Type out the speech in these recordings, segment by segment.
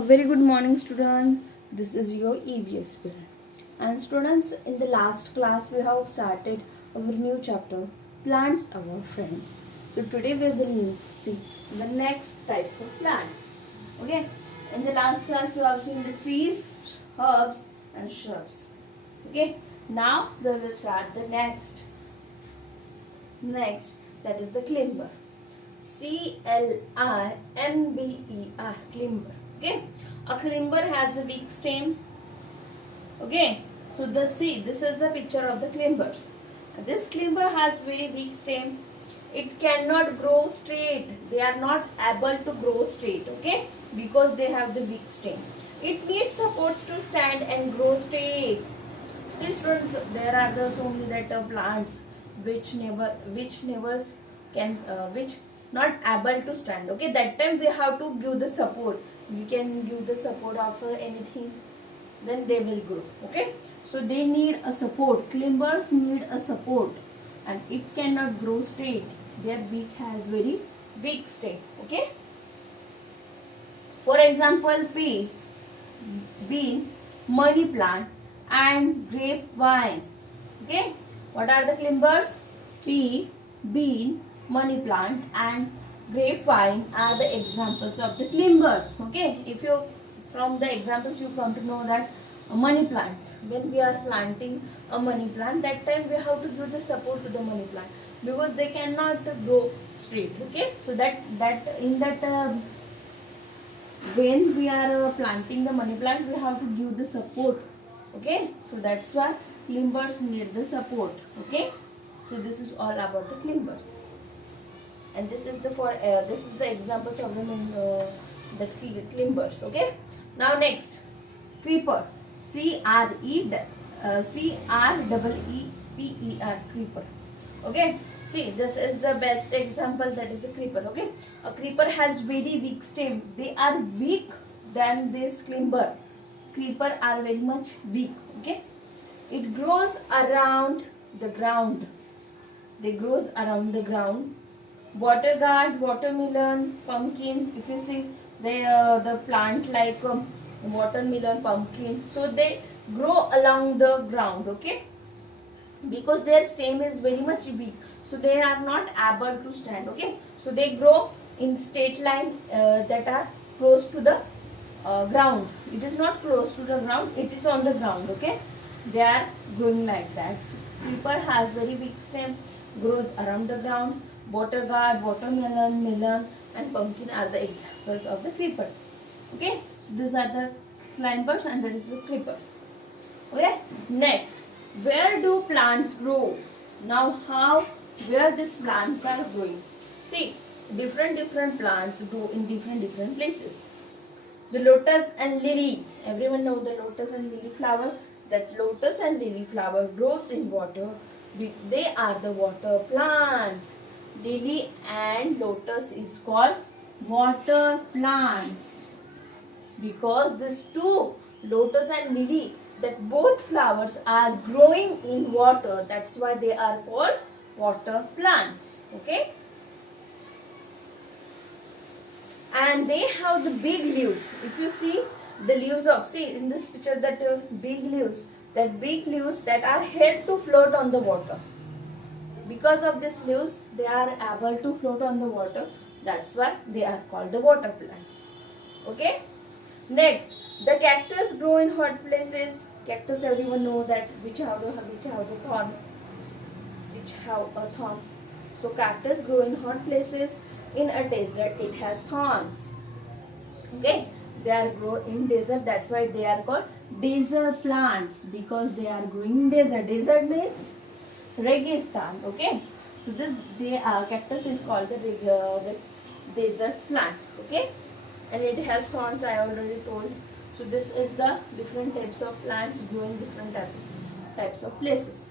A very good morning, student. This is your EVS parent. And students, in the last class we have started our new chapter, Plants Our Friends. So today we will see the next types of plants. Okay. In the last class we have seen the trees, herbs and shrubs. Okay. Now we will start the next. That is the climber. CLIMBER, climber. Okay, a climber has a weak stem. Okay, so this is the picture of the climbers. This climber has very weak stem. It cannot grow straight. They are not able to grow straight. Okay, because they have the weak stem. It needs supports to stand and grow straight. See students, there are so many plants which not able to stand. Okay, that time we have to give the support. We can give the support of anything, then they will grow. Okay, so they need a support. Climbers need a support, and it cannot grow straight. Their beak has very weak stem. Okay, for example, bean, money plant, and grapevine. Okay, what are the climbers? Pea, bean, money plant and grapevine are the examples of the climbers. Okay, if you from the examples you come to know that a money plant, when we are planting a money plant, that time we have to give the support to the money plant because they cannot grow straight. Okay, so when we are planting the money plant, we have to give the support. Okay, so that's why climbers need the support. Okay, so this is all about the climbers. And this is the examples of them in the climbers. Okay, now next, creeper. CREEPER, creeper. Okay, see, this is the best example, that is a creeper. Okay, a creeper has very weak stem. They are weak than this climber. Creeper are very much weak. Okay, it grows around the ground. They grows around the ground. Water gourd, watermelon, pumpkin. If you see the plant like watermelon, pumpkin, so they grow along the ground. Okay, because their stem is very much weak, so they are not able to stand. Okay, so they grow in straight line that are close to the ground. It is not close to the ground, it is on the ground. Okay, they are growing like that. So creeper has very weak stem, grows around the ground. Water gourd, watermelon, melon and pumpkin are the examples of the creepers. Okay, so these are the climbers and that is the creepers. Okay, next, where do plants grow? Now where these plants are growing? See, different plants grow in different places. The lotus and lily, everyone know the lotus and lily flower. That lotus and lily flower grows in water. They are the water plants. Lily and lotus is called water plants because these two, lotus and lily, that both flowers are growing in water. That's why they are called water plants. Okay, and they have the big leaves. If you see the leaves of, see in this picture, that big leaves that are held to float on the water. Because of these leaves, they are able to float on the water. That's why they are called the water plants. Okay. Next, the cactus grow in hot places. Cactus, everyone know that which have a thorn. So cactus grow in hot places. In a desert, it has thorns. Okay, they are grow in desert. That's why they are called desert plants, because they are growing in desert. Desert means Registan. Okay, so cactus is called the desert plant. Okay, and it has thorns, I already told. So this is the different types of plants growing different types of places.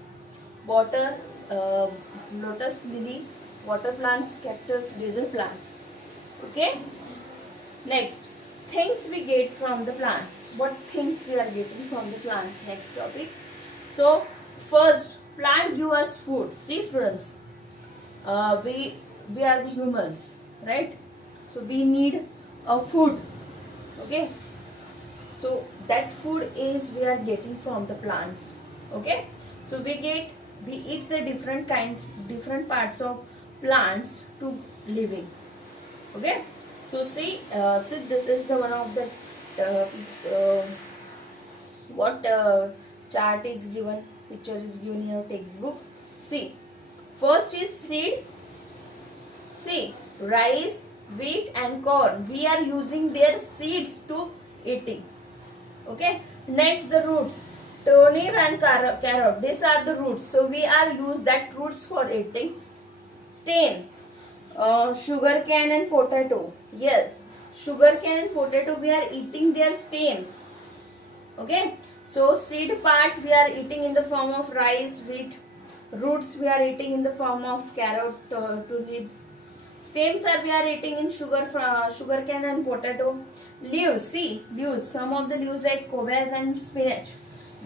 Water, lotus, lily, water plants, cactus, desert plants. Okay, next, things we get from the plants. What things we are getting from the plants? Next topic. So first, plant give us food. See students, we are the humans, right? So we need a food. Okay, So that food is we are getting from the plants. Okay, so we eat the different parts of plants to living. Okay, so see this is the one of the what chart is given, picture is given in your textbook. See, first is seed. See, rice, wheat and corn, we are using their seeds to eating. Okay, next the roots, turnip and carrot, these are the roots, so we are use that roots for eating. Stems, sugar cane and potato, yes, sugar cane and potato we are eating their stems. Okay, so seed part we are eating in the form of rice, wheat. Roots we are eating in the form of carrot, turnip. Stems are we are eating in sugar cane and potato. Leaves, see leaves, some of the leaves like cabbage and spinach,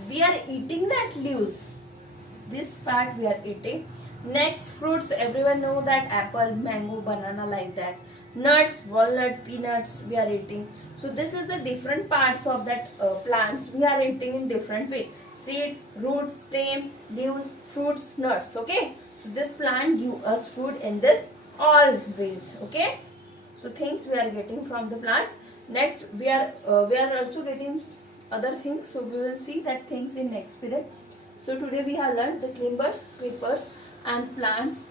we are eating that leaves. This part we are eating. Next, fruits, everyone know that apple, mango, banana, like that. Nuts, walnut, peanuts we are eating. So this is the different parts of that plants we are eating in different way. Seed, roots, stem, leaves, fruits, nuts. Okay, so this plant give us food in this all ways. Okay, so things we are getting from the plants. Next, we are also getting other things, so we will see that things in next period. So today we have learned the climbers, creepers and plants,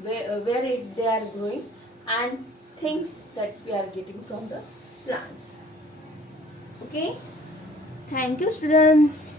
where they are growing, and things that we are getting from the plants. Okay, thank you students.